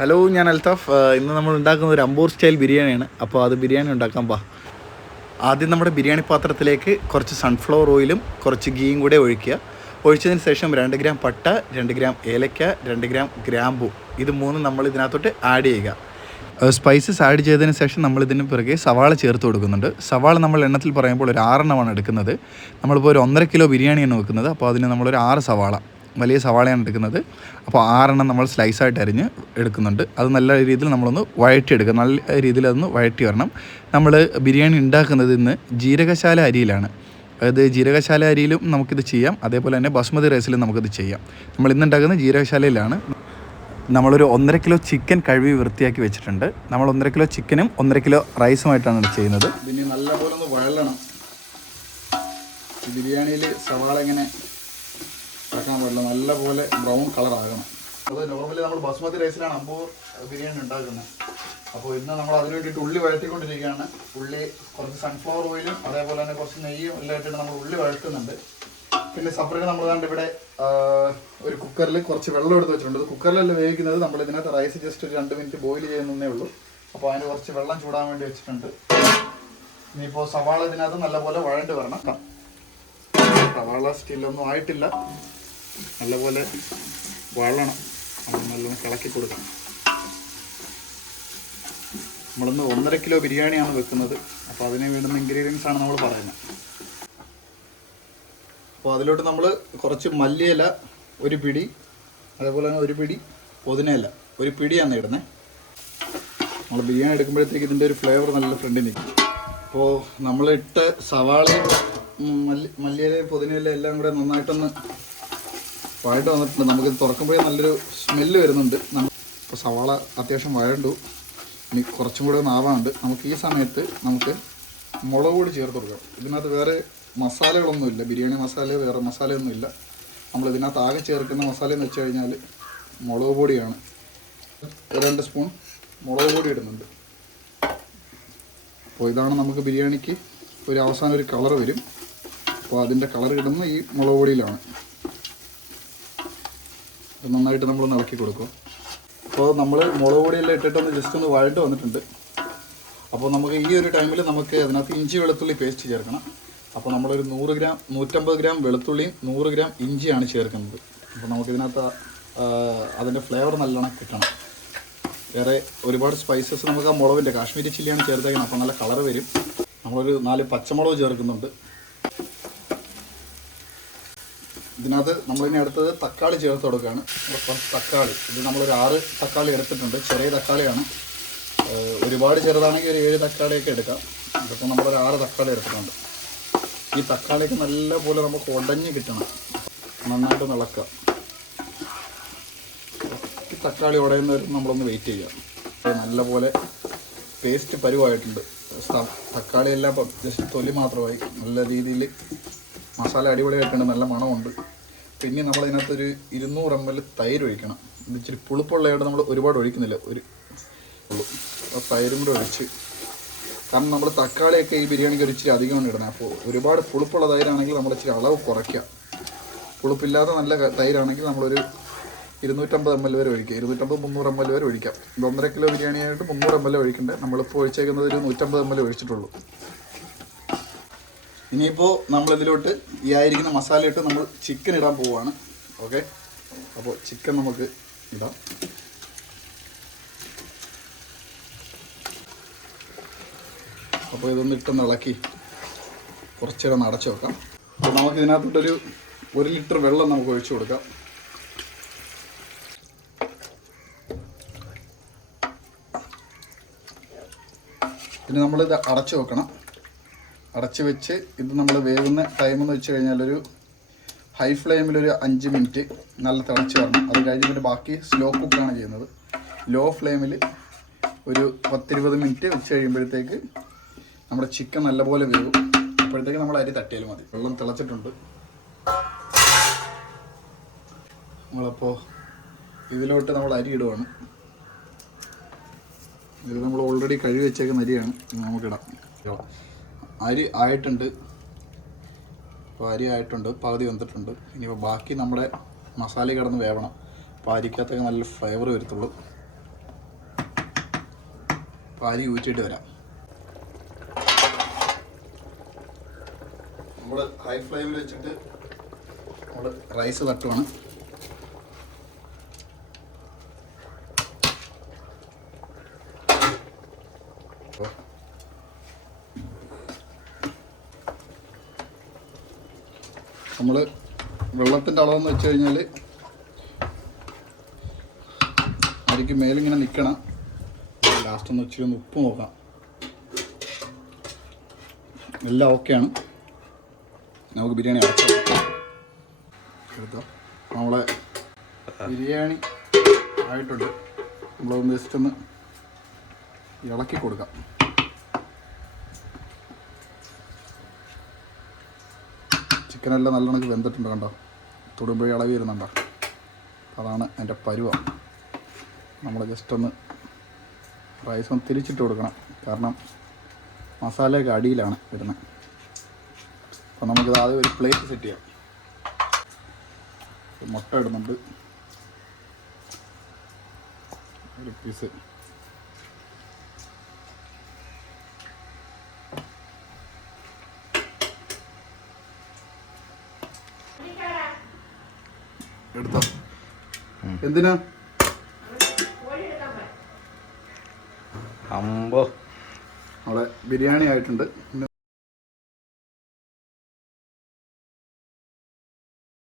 Hello, ഞാൻ അൽത്താഫ്. ഇന്ന് നമ്മൾ ഉണ്ടാക്കുന്ന ഒരു അമ്പൂർ സ്റ്റൈൽ ബിരിയാണിയാണ്. അപ്പോൾ അത് ബിരിയാണി ഉണ്ടാക്കാൻ ആദ്യം നമ്മുടെ ബിരിയാണി പാത്രത്തിലേക്ക് കുറച്ച് സൺഫ്ലവർ ഓയിലും കുറച്ച് ഗീയും കൂടെ ഒഴിക്കുക. ഒഴിച്ചതിന് ശേഷം 2 ഗ്രാം പട്ട, 2 ഗ്രാം ഏലക്ക, 2 ഗ്രാം ഗ്രാമ്പു, ഇത് മൂന്നും നമ്മൾ ഇതിനകത്തോട്ട് ആഡ് ചെയ്യുക. സ്പൈസസ് ആഡ് ചെയ്തതിന് ശേഷം നമ്മൾ ഇതിന് പിറകെ സവാള ചേർത്ത് കൊടുക്കുന്നുണ്ട്. സവാള നമ്മൾ എണ്ണത്തിൽ പറയുമ്പോൾ ഒരു 6 എണ്ണമാണ് എടുക്കുന്നത്. നമ്മളിപ്പോൾ ഒരു 1.5 കിലോ ബിരിയാണിയാണ് വെക്കുന്നത്. അപ്പോൾ അതിന് നമ്മളൊരു 6 സവാള, വലിയ സവാളയാണ് എടുക്കുന്നത്. അപ്പോൾ 6 എണ്ണം നമ്മൾ സ്ലൈസായിട്ട് അരിഞ്ഞ് എടുക്കുന്നുണ്ട്. അത് നല്ല രീതിയിൽ നമ്മളൊന്ന് വഴറ്റിയെടുക്കുക. നല്ല രീതിയിൽ അതൊന്ന് വഴറ്റി വരണം. നമ്മൾ ബിരിയാണി ഉണ്ടാക്കുന്നത് ഇന്ന് ജീരകശാല അരിയിലാണ്. അതായത് ജീരകശാല അരിയിലും നമുക്കിത് ചെയ്യാം, അതേപോലെ തന്നെ ബസ്മതി റൈസിലും നമുക്കിത് ചെയ്യാം. നമ്മൾ ഇന്ന് ഉണ്ടാക്കുന്നത് ജീരകശാലയിലാണ്. നമ്മളൊരു 1.5 കിലോ ചിക്കൻ കഴുകി വൃത്തിയാക്കി വെച്ചിട്ടുണ്ട്. നമ്മൾ 1.5 കിലോ ചിക്കനും 1.5 കിലോ റൈസുമായിട്ടാണ് ചെയ്യുന്നത്. പിന്നെ നല്ലപോലെ ഒന്ന് വഴലണം. ബിരിയാണിയിൽ സവാള ഇങ്ങനെ ഇറക്കാൻ പാടില്ല, നല്ലപോലെ ബ്രൗൺ കളറാകണം. അത് നോർമലി നമ്മൾ ബസ്മതി റൈസിലാണ് അമ്പൂർ ബിരിയാണി ഉണ്ടാക്കുന്നത്. അപ്പോൾ ഇന്ന് നമ്മൾ അതിന് വേണ്ടിയിട്ട് ഉള്ളി വഴറ്റിക്കൊണ്ടിരിക്കുകയാണ്. ഉള്ളി കുറച്ച് സൺഫ്ലവർ ഓയിലും അതേപോലെ തന്നെ കുറച്ച് നെയ്യും എല്ലാം ഇട്ടിട്ട് നമ്മൾ ഉള്ളി വഴറ്റുന്നുണ്ട്. പിന്നെ സെപ്പറേറ്റ് നമ്മൾ കണ്ട് ഇവിടെ ഒരു കുക്കറിൽ കുറച്ച് വെള്ളം എടുത്ത് വെച്ചിട്ടുണ്ട്. കുക്കറിലല്ല വേവിക്കുന്നത്, നമ്മൾ ഇതിനകത്ത് റൈസ് ജസ്റ്റ് ഒരു 2 മിനിറ്റ് ബോയിൽ ചെയ്യുന്നതേ ഉള്ളൂ. അപ്പോൾ അതിന് കുറച്ച് വെള്ളം ചൂടാൻ വേണ്ടി വെച്ചിട്ടുണ്ട്. ഇനിയിപ്പോൾ സവാള ഇതിനകത്ത് നല്ലപോലെ വഴണ്ട് വരണം. സവാള സ്റ്റിലൊന്നും ആയിട്ടില്ല, നല്ലപോലെ വഴണം. അത് നല്ലോണം ഇളക്കി കൊടുക്കണം. നമ്മളിന്ന് 1.5 കിലോ ബിരിയാണിയാണ് വെക്കുന്നത്. അപ്പോൾ അതിന് വേണ്ടുന്ന ഇൻഗ്രീഡിയൻസ് ആണ് നമ്മൾ പറയുന്നത്. അപ്പോൾ അതിലോട്ട് നമ്മൾ കുറച്ച് മല്ലിയില ഒരു പിടി, അതേപോലെ തന്നെ ഒരു പിടി പുതിനയില ഒരു പിടിയാണ് ഇടുന്നത്. നമ്മൾ ബിരിയാണി എടുക്കുമ്പോഴത്തേക്ക് ഇതിൻ്റെ ഒരു ഫ്ലേവർ നല്ല ഫ്രണ്ടിൽ നിൽക്കും. അപ്പോൾ നമ്മളിട്ട് സവാളയും മല്ലിയിലയും പുതിനയില എല്ലാം കൂടെ നന്നായിട്ടൊന്ന് വഴണ്ട് വന്നിട്ടുണ്ട്. നമുക്കിത് തുറക്കുമ്പോഴേ നല്ലൊരു സ്മെല്ല് വരുന്നുണ്ട്. ഇപ്പോൾ സവാള അത്യാവശ്യം വഴണ്ടു. ഇനി കുറച്ചും കൂടെ ഒന്ന് ആവാനുണ്ട്. നമുക്ക് ഈ സമയത്ത് നമുക്ക് മുളക് പൊടി ചേർത്ത് കൊടുക്കാം. ഇതിനകത്ത് വേറെ മസാലകളൊന്നുമില്ല, ബിരിയാണി മസാല വേറെ മസാലയൊന്നുമില്ല. നമ്മൾ ഇതിനകത്ത് ആകെ ചേർക്കുന്ന മസാല എന്ന് വെച്ച് കഴിഞ്ഞാൽ മുളക് പൊടിയാണ്. 2 സ്പൂൺ മുളക് പൊടി ഇടുന്നുണ്ട്. അപ്പോൾ ഇതാണ് നമുക്ക് ബിരിയാണിക്ക് ഒരു അവസാനം ഒരു കളർ വരും. അപ്പോൾ അതിൻ്റെ കളർ ഇടുന്ന ഈ മുളക് പൊടിയിലാണ്. അത് നന്നായിട്ട് നമ്മളൊന്ന് ഇളക്കി കൊടുക്കും. അപ്പോൾ നമ്മൾ മുളക് പൊടിയെല്ലാം ഇട്ടിട്ടൊന്ന് ജസ്റ്റ് ഒന്ന് വഴണ്ട് വന്നിട്ടുണ്ട്. അപ്പോൾ നമുക്ക് ഈ ഒരു ടൈമിൽ നമുക്ക് അതിനകത്ത് ഇഞ്ചി വെളുത്തുള്ളി പേസ്റ്റ് ചേർക്കണം. അപ്പോൾ നമ്മളൊരു 150 ഗ്രാം വെളുത്തുള്ളിയും 100 ഗ്രാം ഇഞ്ചിയാണ് ചേർക്കുന്നത്. അപ്പോൾ നമുക്കിതിനകത്ത് അതിൻ്റെ ഫ്ലേവർ നല്ലോണം കിട്ടണം. വേറെ ഒരുപാട് സ്പൈസസ് നമുക്ക് ആ മുളകിൻ്റെ കാശ്മീരി ചില്ലിയാണ് ചേർത്തേക്കുന്നത്. അപ്പോൾ നല്ല കളർ വരും. നമ്മളൊരു 4 പച്ചമുളക് ചേർക്കുന്നുണ്ട്. ഇതിനകത്ത് നമ്മളിനി അടുത്തത് തക്കാളി ചേർത്ത് കൊടുക്കുകയാണ്. കുറച്ച് തക്കാളി, ഇത് നമ്മളൊരു 6 തക്കാളി എടുത്തിട്ടുണ്ട്. ചെറിയ തക്കാളിയാണ്. ഒരുപാട് ചെറുതാണെങ്കിൽ ഒരു 7 തക്കാളിയൊക്കെ എടുക്കാം. ഇതിപ്പോൾ നമ്മളൊരു 6 തക്കാളി എടുത്തിട്ടുണ്ട്. ഈ തക്കാളിയൊക്കെ നല്ലപോലെ നമുക്ക് ഉടഞ്ഞ് കിട്ടണം. നന്നായിട്ട് ഇളക്കുക. ഈ തക്കാളി ഉടയുന്നവരെ നമ്മളൊന്ന് വെയിറ്റ് ചെയ്യുക. നല്ലപോലെ പേസ്റ്റ് പരുവായിട്ടുണ്ട്. തക്കാളി എല്ലാം ജസ്റ്റ് തൊലി മാത്രമായി. നല്ല രീതിയിൽ മസാല അടിപൊളിയായിട്ടുണ്ട്, നല്ല മണമുണ്ട്. പിന്നെ നമ്മളതിനകത്തൊരു 200 ml തൈര് ഒഴിക്കണം. ഇത് ഇച്ചിരി പുളിപ്പുള്ളതായിട്ട് നമ്മൾ ഒരുപാട് ഒഴിക്കുന്നില്ല, ഒരു ഉള്ളൂ. അപ്പോൾ തൈരും കൂടെ ഒഴിച്ച്, കാരണം നമ്മൾ തക്കാളിയൊക്കെ ഈ ബിരിയാണിക്ക് ഒരു ഇച്ചിരി അധികമാണ് ഇടുന്നത്. അപ്പോൾ ഒരുപാട് പുളിപ്പുള്ള തൈരാണെങ്കിൽ നമ്മൾ ഇച്ചിരി അളവ് കുറയ്ക്കുക. പുളിപ്പില്ലാതെ നല്ല തൈരാണെങ്കിൽ നമ്മളൊരു 250 ml വരെ ഒഴിക്കുക. 250-300 ml വരെ ഒഴിക്കാം. ഇത് 1.5 കിലോ ബിരിയാണി ആയിട്ട് 300 ml ഒഴിക്കേണ്ടത്. നമ്മളിപ്പോൾ ഒഴിച്ചേക്കുന്നത് ഒരു 150 ml ഒഴിച്ചിട്ടുള്ളൂ. ഇനിയിപ്പോൾ നമ്മളിതിലോട്ട് ഈ ആയിരിക്കുന്ന മസാല ഇട്ട് നമ്മൾ ചിക്കൻ ഇടാൻ പോവുകയാണ്. ഓക്കെ, അപ്പോൾ ചിക്കൻ നമുക്ക് ഇടാം. അപ്പോൾ ഇതൊന്ന് ഇട്ടൊന്ന് ഇളക്കി കുറച്ച് നേരം അടച്ചു വെക്കാം. അപ്പോൾ നമുക്ക് ഇതിനകത്തോട്ടൊരു 1 ലിറ്റർ വെള്ളം നമുക്ക് ഒഴിച്ചു കൊടുക്കാം. പിന്നെ നമ്മളിത് അടച്ചു വെക്കണം. അടച്ചു വെച്ച് ഇത് നമ്മൾ വേവുന്ന ടൈമെന്ന് വെച്ച് കഴിഞ്ഞാൽ ഒരു ഹൈ ഫ്ലെയിമിലൊരു 5 മിനിറ്റ് നല്ല തിളച്ച് വരണം. അത് കഴിഞ്ഞ് പിന്നെ ബാക്കി സ്ലോ കുക്കാണ് ചെയ്യുന്നത്. ലോ ഫ്ലെയിമിൽ ഒരു 10-20 മിനിറ്റ് വെച്ച് കഴിയുമ്പോഴത്തേക്ക് നമ്മുടെ ചിക്കൻ നല്ലപോലെ വേവും. അപ്പോഴത്തേക്ക് നമ്മൾ അരി തട്ടിയാലും മതി. വെള്ളം തിളച്ചിട്ടുണ്ട്. നമ്മളപ്പോൾ ഇതിലോട്ട് നമ്മൾ അരി ഇടുവാണ്. ഇത് നമ്മൾ ഓൾറെഡി കഴുകി വെച്ചേക്കുന്ന അരിയാണ്, നമുക്കിടാം. അരി ആയിട്ടുണ്ട്. അപ്പോൾ അരി ആയിട്ടുണ്ട്, പകുതി വന്നിട്ടുണ്ട്. ഇനിയിപ്പോൾ ബാക്കി നമ്മുടെ മസാല കിടന്ന് വേവണം. അപ്പോൾ അരിക്കകത്തൊക്കെ നല്ല ഫ്ലേവർ വരത്തുള്ളൂ. അപ്പോൾ അരി ഊറ്റിയിട്ട് വരാം. നമ്മൾ ഹൈ ഫ്ലെയിമിൽ വെച്ചിട്ട് നമ്മൾ റൈസ് തട്ടുവാണ്. നമ്മൾ വെള്ളത്തിൻ്റെ അളവെന്ന് വെച്ച് കഴിഞ്ഞാൽ അരിക്ക് മേലിങ്ങനെ നിൽക്കണം. ലാസ്റ്റ് ഒന്ന് ഇച്ചിരി ഒന്ന് ഉപ്പ് നോക്കാം. എല്ലാം ഓക്കെയാണ്. നമുക്ക് ബിരിയാണി എടുത്തോ. നമ്മളെ ബിരിയാണി ആയിട്ടുണ്ട്. നമ്മളൊന്ന് ജസ്റ്റ് ഒന്ന് ഇളക്കി കൊടുക്കാം. ചിക്കനെല്ലാം നല്ലോണം വെന്തിട്ടുണ്ട്. കണ്ടോ, തൊടുമ്പോഴേ ഇളകി വരുന്നുണ്ടോ? അതാണ് എൻ്റെ പരുവം. നമ്മൾ ജസ്റ്റ് ഒന്ന് റൈസ് ഒന്ന് തിരിച്ചിട്ട് കൊടുക്കണം. കാരണം മസാലയൊക്കെ അടിയിലാണ് വരുന്നത്. അപ്പോൾ നമുക്കിത് ആദ്യം ഒരു പ്ലേറ്റ് സെറ്റ് ചെയ്യാം. മുട്ട ഇടുന്നുണ്ട്, ഒരു പീസ്. എടുത്തോ. എന്തിനാ? അമ്പോ, നമ്മളെ ബിരിയാണി ആയിട്ടുണ്ട്. പിന്നെ